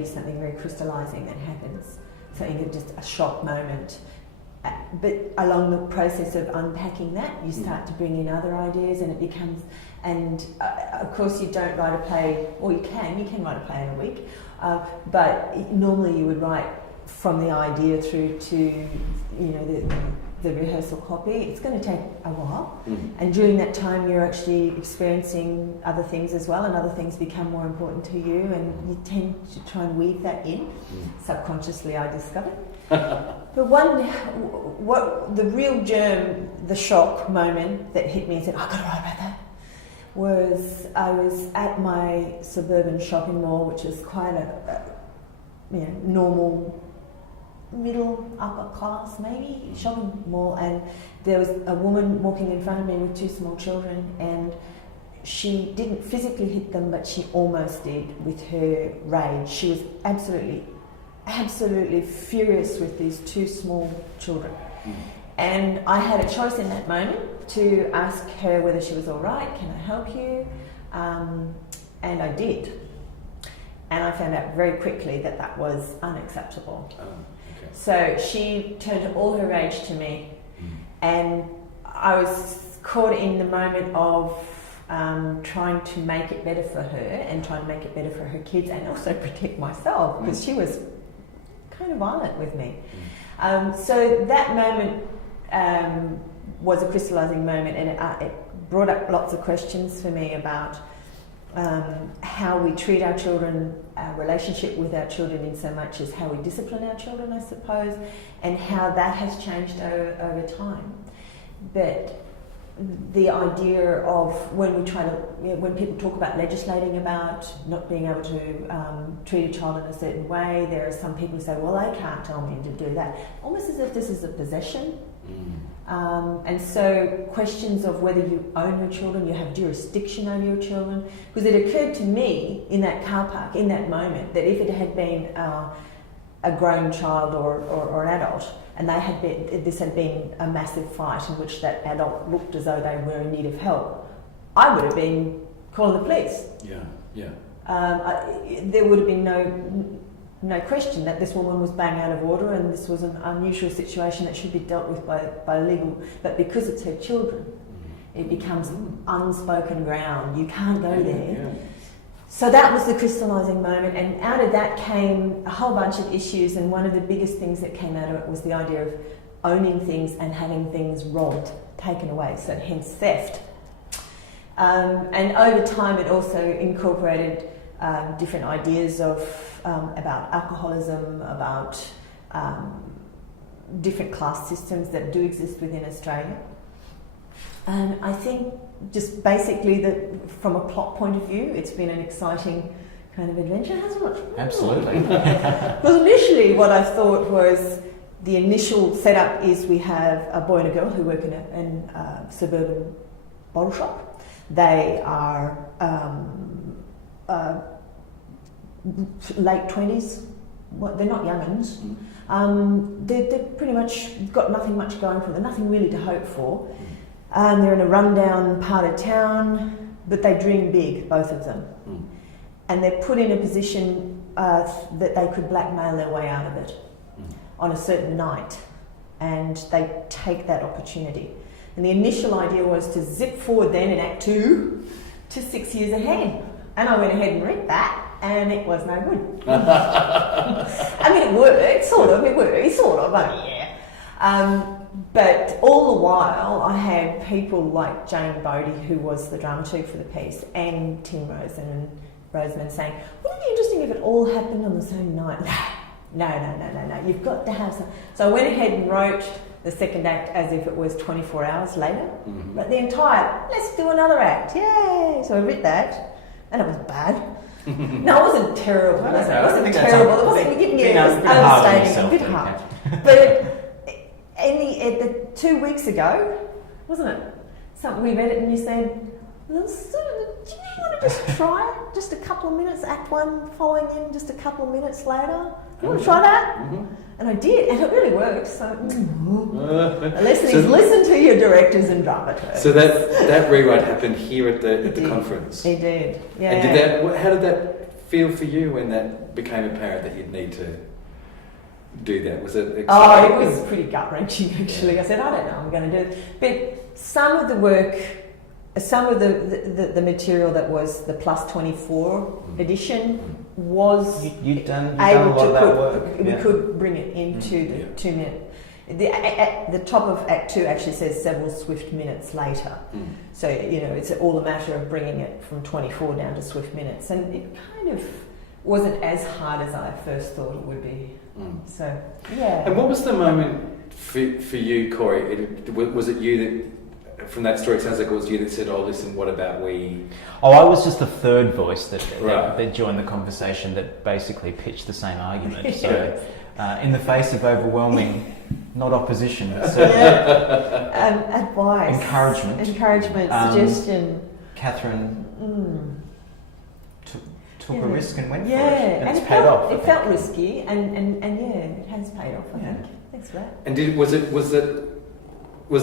maybe something very crystallising that happens, something just a shock moment. But along the process of unpacking that, you start to bring in other ideas, and it becomes. And of course, you don't write a play, or you can write a play in a week, but normally you would write from the idea through to the rehearsal copy. It's going to take a while, and during that time you're actually experiencing other things as well, and other things become more important to you, and you tend to try and weave that in. Subconsciously, I discovered. But the real germ, the shock moment that hit me and said, I've got to write about that, was I was at my suburban shopping mall, which is quite a normal, middle, upper class maybe, shopping mall, and there was a woman walking in front of me with 2 small children, and she didn't physically hit them, but she almost did with her rage. She was absolutely furious with these 2 small children. And I had a choice in that moment to ask her whether she was all right, can I help you? And I did. And I found out very quickly that that was unacceptable. So she turned all her rage to me, and I was caught in the moment of trying to make it better for her and trying to make it better for her kids, and also protect myself, because she was kind of violent with me. So that moment was a crystallising moment, and it brought up lots of questions for me about how we treat our children, our relationship with our children in so much as how we discipline our children, I suppose, and how that has changed over time. But the idea of when people talk about legislating about not being able to treat a child in a certain way, there are some people who say, well, they can't tell me to do that, almost as if this is a possession. And so questions of whether you own your children, you have jurisdiction over your children, because it occurred to me in that car park, in that moment, that if it had been a grown child or an adult, and this had been a massive fight in which that adult looked as though they were in need of help, I would have been calling the police. There would have been no question that this woman was bang out of order, and this was an unusual situation that should be dealt with by legal. But because it's her children, it becomes unspoken ground. You can't go there. So that was the crystallising moment, and out of that came a whole bunch of issues, and one of the biggest things that came out of it was the idea of owning things and having things robbed, taken away, so hence theft. And over time it also incorporated different ideas about alcoholism, about different class systems that do exist within Australia. And I think just basically that from a plot point of view, it's been an exciting kind of adventure, hasn't it? Absolutely. Well, initially what I thought was the initial setup is we have a boy and a girl who work in a suburban bottleshop. They are late 20s. Well, they're not young'uns. They're pretty much got nothing much going for them, nothing really to hope for. They're in a rundown part of town, but they dream big, both of them. And they're put in a position that they could blackmail their way out of it on a certain night, and they take that opportunity. And the initial idea was to zip forward then in Act 2 to 6 years ahead. And I went ahead and read that, and it was no good. I mean, it worked, sort of, but yeah. But all the while, I had people like Jane Bodie, who was the dramaturg for the piece, and Tim Roseman saying, wouldn't it be interesting if it all happened on the same night? No, you've got to have some. So I went ahead and wrote the second act as if it was 24 hours later. But the entire, let's do another act, yay! So I read that, and it was bad. No, it wasn't terrible. It wasn't terrible. It wasn't giving you understating, a bit hard. But the 2 weeks ago, wasn't it? We read it and you said, you want to just try it? Just a couple of minutes, act one, following in just a couple of minutes later. You want to try that? Mm-hmm. And I did, and it really worked. So the lesson is listen to your directors and dramaturgs. So that rewrite happened here at the conference? It did, yeah. And how did that feel for you when that became apparent that you'd need to do that? Was it exciting? Oh, it was pretty gut-wrenching actually. Yeah. I said, I don't know, I'm going to do it. But some of the work, some of the material that was the plus 24 edition was you'd done a lot of that work. We could bring it into the 2 minute. At the top of Act 2 actually says several swift minutes later. So, it's all a matter of bringing it from 24 down to swift minutes. And it kind of wasn't as hard as I first thought it would be. So, yeah. And what was the moment for you, Corey? Was it you that, from that story, it sounds like it was you that said, oh, listen, what about we... Oh, I was just the third voice that joined the conversation that basically pitched the same argument. So, in the face of overwhelming, not opposition, but advice, encouragement, suggestion. Kathryn took a risk and went for it, and it's paid off. It felt risky, and it has paid off. I think. Thanks for that. And was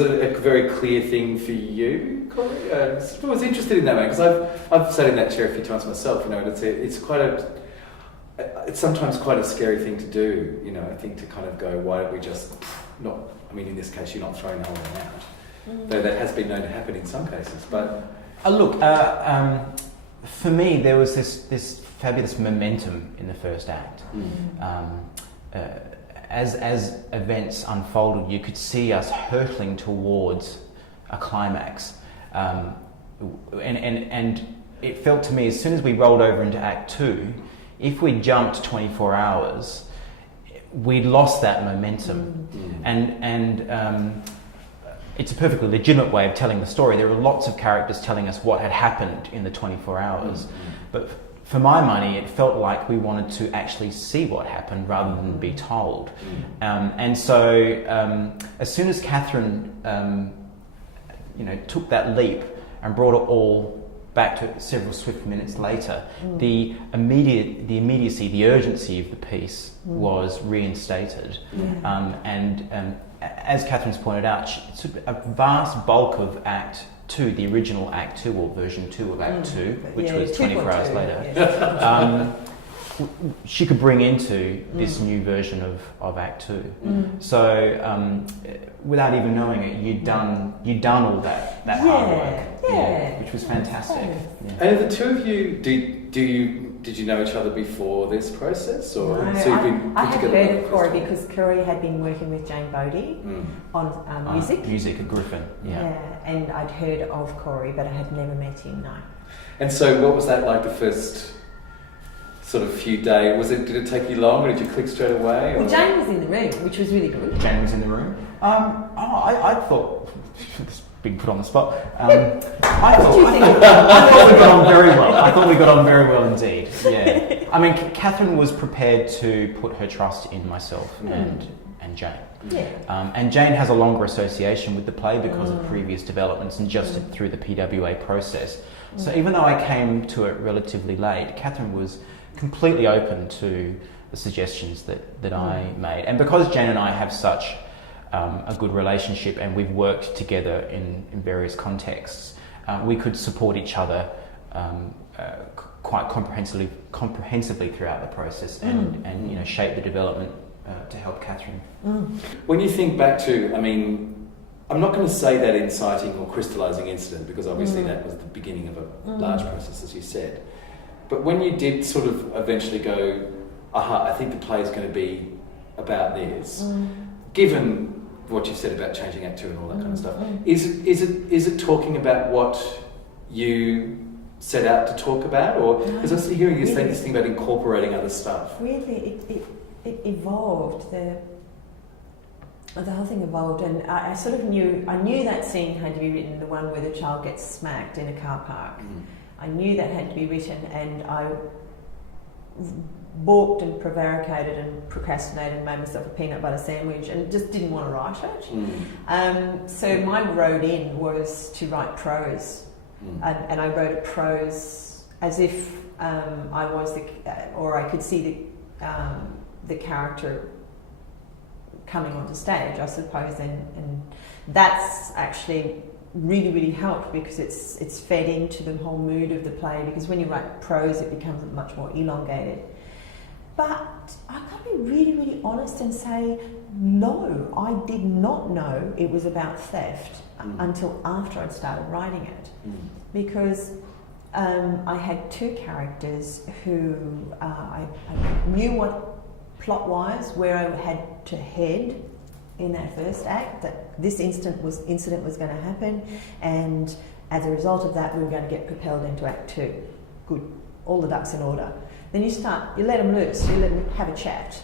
it a very clear thing for you, Corey? I was interested in that, man, because I've sat in that chair a few times myself. It's sometimes quite a scary thing to do. I think to kind of go, why don't we just not? I mean, in this case, you're not throwing the whole thing out, though that has been known to happen in some cases. But look, for me, there was this fabulous momentum in the first act. As events unfolded, you could see us hurtling towards a climax, and it felt to me as soon as we rolled over into Act 2, if we jumped 24 hours, we'd lost that momentum. And it's a perfectly legitimate way of telling the story. There were lots of characters telling us what had happened in the 24 hours, but for my money, it felt like we wanted to actually see what happened rather than be told. And so, as soon as Kathryn, took that leap and brought it all back to several swift minutes later, the immediacy, the urgency of the piece was reinstated. And as Kathryn's pointed out, a vast bulk of Act 2, the original Act 2 or version 2 of Act 2, which was 24 hours later, she could bring into this new version of Act 2. So without even knowing it, you'd done all that hard work, which was fantastic. And the two of you, did you know each other before this process, or no, so you've been I put had together? heard of Corey because Corey had been working with Jane Bodie on music at Griffin. And I'd heard of Corey, but I had never met him. No. And so, what was that like? The first sort of few days, did it take you long, or did you click straight away? Well, Jane was in the room, which was really good. Jane was in the room. I thought, being put on the spot. I thought we got on very well. I thought we got on very well indeed. Yeah. I mean, Kathryn was prepared to put her trust in myself and Jane. Yeah. And Jane has a longer association with the play because of previous developments and just through the PWA process. So even though I came to it relatively late, Kathryn was completely open to the suggestions that I made. And because Jane and I have such a good relationship and we've worked together in various contexts, we could support each other quite comprehensively throughout the process and shape the development to help Kathryn. When you think back to, I mean, I'm not going to say that inciting or crystallising incident, because obviously that was the beginning of a large process, as you said. But when you did sort of eventually go, I think the play is going to be about this, given what you've said about changing Act 2 and all that kind of stuff, is it talking about what you set out to talk about? Or because I was hearing you saying this thing about incorporating other stuff. Really, it evolved. The whole thing evolved, and I sort of knew that scene had to be written, the one where the child gets smacked in a car park. I knew that had to be written, and I balked and prevaricated and procrastinated and made myself a peanut butter sandwich and just didn't want to write it. So my road in was to write prose and I wrote a prose as if I was or I could see the character coming onto stage, I suppose, and that's actually really, really helped because it's fed into the whole mood of the play, because when you write prose it becomes much more elongated. But I've got to be really, really honest and say, no, I did not know it was about theft until after I'd started writing it. Because I had two characters who I knew what plot-wise, where I had to head in that first act, that this incident was going to happen, and as a result of that we were going to get propelled into Act 2. Good, all the ducks in order. Then you let them loose, you let them have a chat.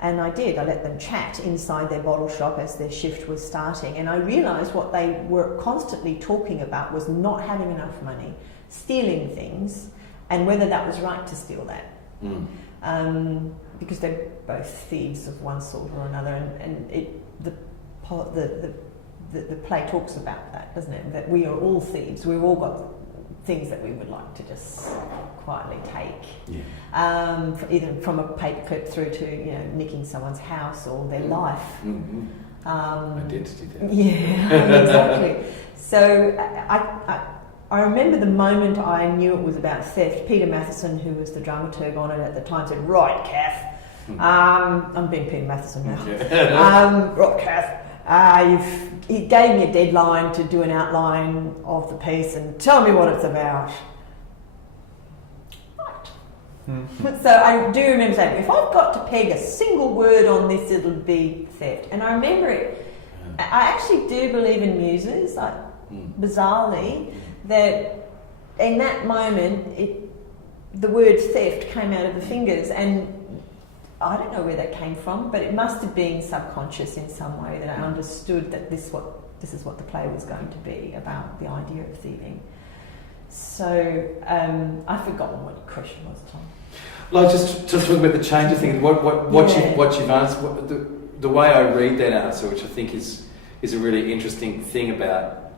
And I did, I let them chat inside their bottle shop as their shift was starting, and I realised what they were constantly talking about was not having enough money, stealing things, and whether that was right to steal that. Because they're both thieves of one sort or another, and the play talks about that, doesn't it? That we are all thieves. We've all got things that we would like to just quietly take, either from a paperclip through to nicking someone's house or their life. Identity theft. Yeah, exactly. So I remember the moment I knew it was about theft. Peter Matheson, who was the dramaturg on it at the time, said, "Right, Kath." I'm being Peter Matheson now. Right, Kath. He gave me a deadline to do an outline of the piece and tell me what it's about. Right. So I do remember saying, if I've got to peg a single word on this, it'll be theft. And I remember it. I actually do believe in muses, bizarrely, that in that moment, the word theft came out of the fingers, and I don't know where that came from, but it must have been subconscious in some way, that I understood that this is what the play was going to be about, the idea of thieving. So I've forgotten what the question was, Tom. Well, just talking about the change of things, what you've answered, the way I read that answer, which I think is a really interesting thing about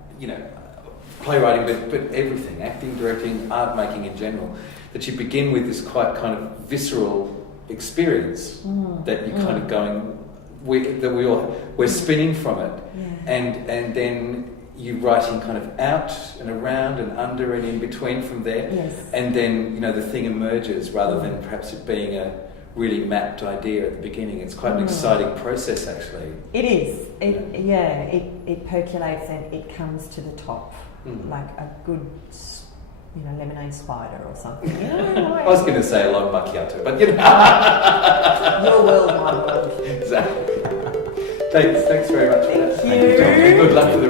playwriting, but everything, acting, directing, art making in general, that you begin with this quite kind of visceral experience that you're kind of going, we're spinning from it, and then you're writing kind of out and around and under and in between from there, and then the thing emerges rather than perhaps it being a really mapped idea at the beginning. It's quite an exciting process, actually. It is. It percolates and it comes to the top like a good lemonade spider or something. I was going to say a long macchiato, but Your world, my world. Exactly. Thanks very much for that. Thank you. Good luck with